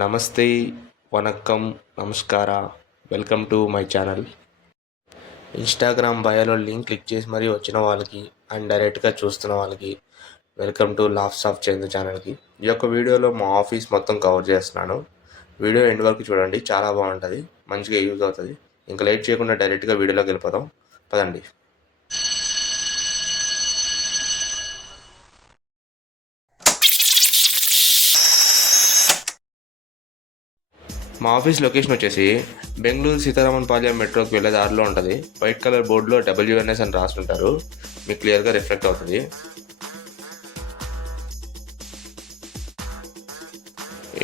నమస్తే, వనక్కం, నమస్కార. Welcome to my channel. Instagram బయోలో లింక్ క్లిక్ చేసి మరీ వచ్చిన వాళ్ళకి అండ్ డైరెక్ట్గా చూస్తున్న వాళ్ళకి welcome to laughs of Chandu ఛానల్కి. ఈ యొక్క వీడియోలో మా ఆఫీస్ మొత్తం కవర్ చేస్తున్నాను. వీడియో ఎండ్ వరకు చూడండి, చాలా బాగుంటుంది, మంచిగా యూజ్ అవుతుంది. ఇంకా లేట్ చేయకుండా డైరెక్ట్గా వీడియోలోకి వెళ్ళిపోదాం, పదండి. మా ఆఫీస్ లొకేషన్ వచ్చేసి బెంగళూరు సీతారామన్పాలెం మెట్రోకి వెళ్ళే దారిలో ఉంటుంది. వైట్ కలర్ బోర్డులో WNS అని రాస్తుంటారు, మీకు క్లియర్గా రిఫ్లెక్ట్ అవుతుంది.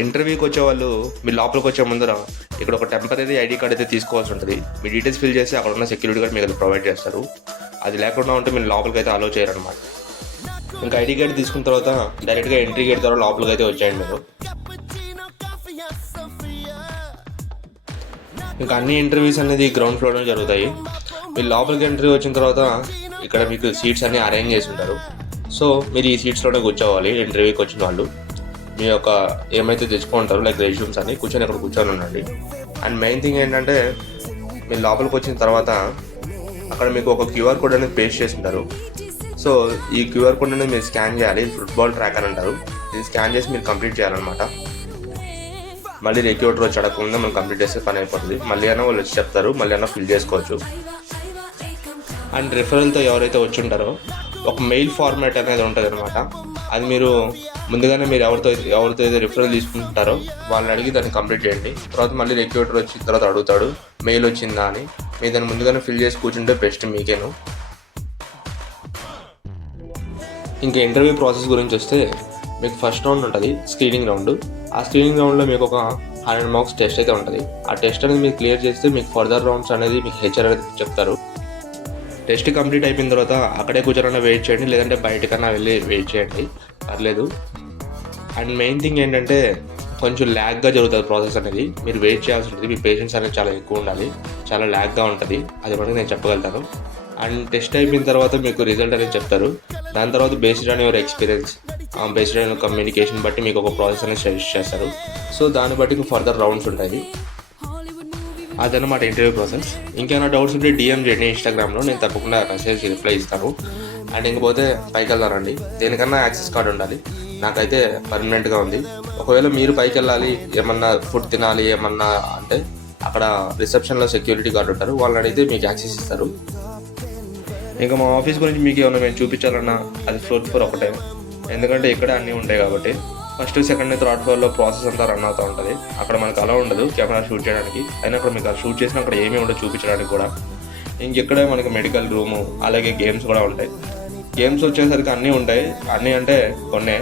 ఇంటర్వ్యూకి వచ్చే వాళ్ళు మీ లోపలికి వచ్చే ముందర ఇక్కడ ఒక టెంపరీ ID కార్డ్ అయితే తీసుకోవాల్సి ఉంటుంది. మీ డీటెయిల్స్ ఫిల్ చేసి అక్కడ ఉన్న సెక్యూరిటీ గార్డ్ మీకు ప్రొవైడ్ చేస్తారు. అది లేకుండా ఉంటే మీరు లోపలికి అయితే అలో చేయరనమాట. ఇంకా ID కార్డ్ తీసుకున్న తర్వాత డైరెక్ట్గా ఎంట్రీ గేట్ ద్వారా లోపలికి అయితే వచ్చేయండి మీరు. ఇంకా అన్ని ఇంటర్వ్యూస్ అనేది గ్రౌండ్ ఫ్లోర్లో జరుగుతాయి. మీరు లోపలికి ఎంట్రీ వచ్చిన తర్వాత ఇక్కడ మీకు సీట్స్ అన్నీ అరేంజ్ చేసి ఉంటారు. సో మీరు ఈ సీట్స్లోనే కూర్చోవాలి. ఇంటర్వ్యూకి వచ్చిన వాళ్ళు మీ యొక్క ఏమైతే తెచ్చుకుంటారో లైక్ రెజ్యూమ్స్ అని కూర్చొని అక్కడ కూర్చొని ఉండండి. అండ్ మెయిన్ థింగ్ ఏంటంటే మీరు లోపలికి వచ్చిన తర్వాత అక్కడ మీకు ఒక QR కోడ్ అనేది పేస్ట్ చేసి ఉంటారు. సో ఈ QR కోడ్ అనేది మీరు స్కాన్ చేయాలి. ఫుట్బాల్ ట్రాక్ అని అంటారు. ఇది స్కాన్ చేసి మీరు కంప్లీట్ చేయాలన్నమాట. మళ్ళీ రిక్రూటర్ వచ్చి అడగకుండా మనం కంప్లీట్ చేస్తే పని అయిపోతుంది. మళ్ళీ అయినా వాళ్ళు వచ్చి చెప్తారు, మళ్ళీ అయినా ఫిల్ చేసుకోవచ్చు. అండ్ రిఫరల్తో ఎవరైతే వచ్చి ఉంటారో ఒక మెయిల్ ఫార్మాట్ అనేది ఉంటుంది అనమాట. అది మీరు ముందుగానే మీరు ఎవరితో అయితే రిఫరల్ తీసుకుంటారో వాళ్ళని అడిగి దాన్ని కంప్లీట్ చేయండి. తర్వాత మళ్ళీ రిక్రూటర్ వచ్చిన తర్వాత అడుగుతాడు మెయిల్ వచ్చిందా అని. మీరు దాన్ని ముందుగానే ఫిల్ చేసి కూర్చుంటే బెస్ట్ మీకేను. ఇంకా ఇంటర్వ్యూ ప్రాసెస్ గురించి వస్తే మీకు ఫస్ట్ రౌండ్ ఉంటుంది, స్క్రీనింగ్ రౌండ్. ఆ స్క్రీనింగ్ రౌండ్లో మీకు ఒక 100 మార్క్స్ టెస్ట్ అయితే ఉంటుంది. ఆ టెస్ట్ అనేది మీరు క్లియర్ చేస్తే మీకు ఫర్దర్ రౌండ్స్ అనేది మీకు HR అనేది చెప్తారు. టెస్ట్ కంప్లీట్ అయిపోయిన తర్వాత అక్కడే కూర్చోరైనా వెయిట్ చేయండి, లేదంటే బయటకన్నా వెళ్ళి వెయిట్ చేయండి, పర్లేదు. అండ్ మెయిన్ థింగ్ ఏంటంటే కొంచెం ల్యాగ్గా జరుగుతుంది ప్రాసెస్ అనేది. మీరు వెయిట్ చేయాల్సి ఉంటుంది. మీ పేషెన్స్ అనేది చాలా ఎక్కువ ఉండాలి, చాలా ల్యాగ్గా ఉంటుంది, అది మనకి నేను చెప్పగలుగుతాను. అండ్ టెస్ట్ అయిపోయిన తర్వాత మీకు రిజల్ట్ అనేది చెప్తారు. దాని తర్వాత based on your experience, based on communication బట్టి మీకు ఒక ప్రాసెస్ అనేది సజెస్ట్ చేస్తారు. సో దాన్ని బట్టి ఫర్దర్ రౌండ్స్ ఉంటాయి. అదనమాట ఇంటర్వ్యూ ప్రాసెస్. ఇంకేమైనా డౌట్స్ ఉంటే DM చేయండి ఇన్స్టాగ్రామ్లో, నేను తప్పకుండా మెసేజ్ రిప్లై ఇస్తాను. అండ్ ఇంకపోతే పైకి వెళ్తారండి, దేనికన్నా యాక్సెస్ కార్డు ఉండాలి. నాకైతే పర్మనెంట్గా ఉంది. ఒకవేళ మీరు పైకి వెళ్ళాలి, ఏమన్నా ఫుడ్ తినాలి ఏమన్నా అంటే అక్కడ రిసెప్షన్లో సెక్యూరిటీ గార్డు ఉంటారు, వాళ్ళని అడిగితే మీకు యాక్సెస్ ఇస్తారు. ఇంకా మా ఆఫీస్ గురించి మీకు ఏమైనా మేము చూపించాలన్నా అది ఫ్లోర్ ఒకటే, ఎందుకంటే ఇక్కడ అన్నీ ఉంటాయి కాబట్టి. ఫస్ట్, సెకండ్, థర్డ్ ఫ్లోర్లో ప్రాసెస్ అంతా రన్ అవుతూ ఉంటుంది. అక్కడ మనకు అలా ఉండదు కెమెరా షూట్ చేయడానికి. అయినా అక్కడ మీకు షూట్ చేసినా అక్కడ ఏమీ ఉండదు చూపించడానికి కూడా. ఇంకెక్కడే మనకి మెడికల్ రూము, అలాగే గేమ్స్ కూడా ఉంటాయి. గేమ్స్ వచ్చేసరికి అన్నీ ఉంటాయి. అన్నీ అంటే కొన్నే.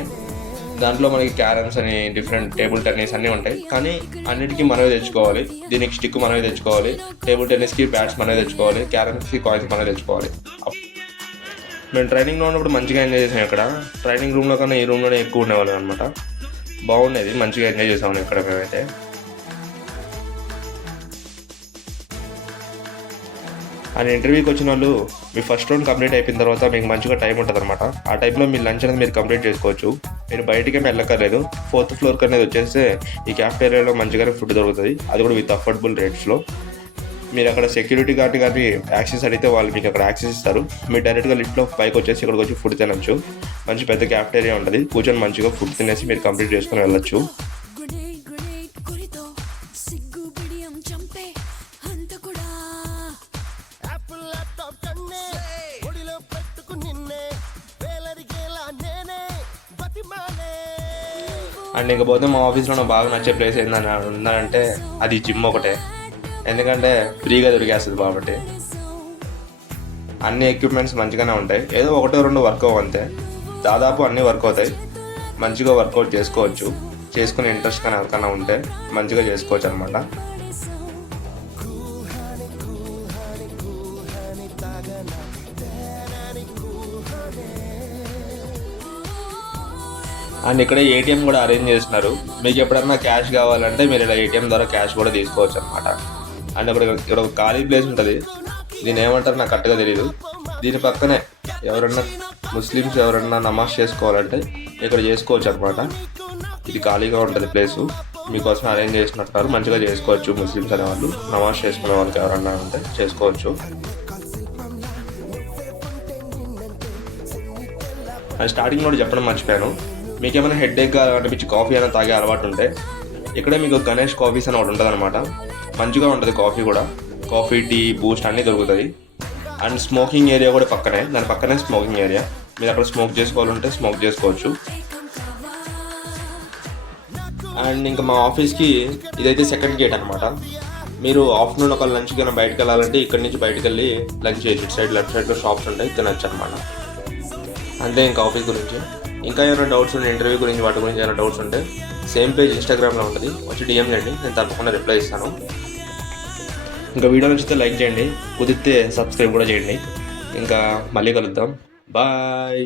దాంట్లో మనకి క్యారమ్స్ అని, డిఫరెంట్ టేబుల్ టెన్నిస్ అన్నీ ఉంటాయి. కానీ అన్నిటికీ మనమే తెచ్చుకోవాలి. దీనికి స్టిక్ మనమే తెచ్చుకోవాలి, టేబుల్ టెన్నిస్కి బ్యాట్స్ మనమే తెచ్చుకోవాలి, క్యారమ్స్కి కాయిన్స్ మనమే తెచ్చుకోవాలి. మేము ట్రైనింగ్లో ఉన్నప్పుడు మంచిగా ఎంజాయ్ చేసాం. ఇక్కడ ట్రైనింగ్ రూమ్లో కన్నా ఈ రూమ్లోనే ఎక్కువ ఉండేవాళ్ళం అనమాట. బాగుండేది, మంచిగా ఎంజాయ్ చేసాము ఇక్కడ మేమైతే. అండ్ ఇంటర్వ్యూకి వచ్చిన వాళ్ళు మీ ఫస్ట్ రౌండ్ కంప్లీట్ అయిపోయిన తర్వాత మీకు మంచిగా టైం ఉంటుంది అనమాట. ఆ టైంలో మీ లంచ్ అనేది మీరు కంప్లీట్ చేసుకోవచ్చు. మీరు బయటికి వెళ్ళక్కర్లేదు. 4th ఫ్లోర్కి అనేది వచ్చేస్తే ఈ క్యాఫ్టేరియాలో మంచిగానే ఫుడ్ దొరుకుతుంది, అది కూడా విత్ అఫోర్డబుల్ రేట్స్లో. మీరు అక్కడ సెక్యూరిటీ గార్డ్ కానీ యాక్సెస్ అడిగితే వాళ్ళు మీకు అక్కడ యాక్సెస్ ఇస్తారు. మీరు డైరెక్ట్గా లిఫ్ట్లో పైకి వచ్చేసి ఇక్కడికి వచ్చి ఫుడ్ తినచ్చు. మంచి పెద్ద క్యాఫ్టేరియా ఉంటుంది, కూర్చొని మంచిగా ఫుడ్ తినేసి మీరు కంప్లీట్ చేసుకుని వెళ్ళొచ్చు. అండ్ ఇంకపోతే మా ఆఫీస్లో నాకు బాగా నచ్చే ప్లేస్ ఏందని ఉందంటే అది జిమ్ ఒకటే. ఎందుకంటే ఫ్రీగా దొరికేస్తుంది కాబట్టి. అన్ని ఎక్విప్మెంట్స్ మంచిగానే ఉంటాయి. ఏదో 1-2 వర్క్ అంతే, దాదాపు అన్నీ వర్క్ అవుతాయి. మంచిగా వర్కౌట్ చేసుకోవచ్చు. చేసుకునే ఇంట్రెస్ట్ కానీ ఎవరికైనా ఉంటే మంచిగా చేసుకోవచ్చు అనమాట. అండ్ ఇక్కడ ATM కూడా అరేంజ్ చేస్తున్నారు. మీకు ఎప్పుడన్నా క్యాష్ కావాలంటే మీరు ఇలా ATM ద్వారా క్యాష్ కూడా తీసుకోవచ్చు అనమాట. అండ్ ఇక్కడ ఒక ఖాళీ ప్లేస్ ఉంటుంది, దీన్ని ఏమంటారు నాకు కరెక్ట్గా తెలియదు. దీని పక్కనే ఎవరన్నా ముస్లిమ్స్ ఎవరన్నా నమాజ్ చేసుకోవాలంటే ఇక్కడ చేసుకోవచ్చు అనమాట. ఇది ఖాళీగా ఉంటుంది ప్లేసు. మీకోసం అరేంజ్ చేసినట్టున్నారు, మంచిగా చేసుకోవచ్చు. ముస్లిమ్స్ అనేవాళ్ళు నమాజ్ చేసుకునే వాళ్ళకి ఎవరన్నా ఉంటే చేసుకోవచ్చు. అండ్ స్టార్టింగ్ కూడా చెప్పడం మర్చిపోయాను, మీకు ఏమైనా హెడ్ఏక్గా అనిపించి కాఫీ అయినా తాగే అలవాటు ఉంటే ఇక్కడే మీకు గణేష్ కాఫీస్ అని ఒకటి ఉంటుంది అనమాట. మంచిగా ఉంటుంది కాఫీ కూడా, కాఫీ టీ బూస్ట్ అన్నీ దొరుకుతుంది. అండ్ స్మోకింగ్ ఏరియా కూడా పక్కనే, దాని పక్కనే స్మోకింగ్ ఏరియా, మీరు అక్కడ స్మోక్ చేసుకోవాలంటే స్మోక్ చేసుకోవచ్చు. అండ్ ఇంకా మా ఆఫీస్కి ఇదైతే సెకండ్ గేట్ అనమాట. మీరు ఆఫ్టర్నూన్ ఒక లంచ్ కన్నా బయటకు వెళ్ళాలంటే ఇక్కడ నుంచి బయటకు వెళ్ళి లంచ్ చేయొచ్చు. ఇటు సైడ్ లెఫ్ట్ సైడ్లో షాప్స్ ఉంటాయి, తినచ్చు అనమాట. అంతే ఇంకా ఆఫీస్ గురించి. ఇంకా ఏమైనా డౌట్స్ ఉంటే ఇంటర్వ్యూ గురించి వాటి గురించి ఏమైనా డౌట్స్ ఉంటే సేమ్ పేజ్ ఇన్స్టాగ్రామ్లో ఉంటుంది, వచ్చి డిఎం చేయండి, నేను తప్పకుండా రిప్లై ఇస్తాను. ఇంకా వీడియో నచ్చితే లైక్ చేయండి, కుదిరితే సబ్స్క్రైబ్ కూడా చేయండి. ఇంకా మళ్ళీ కలుద్దాం, బాయ్.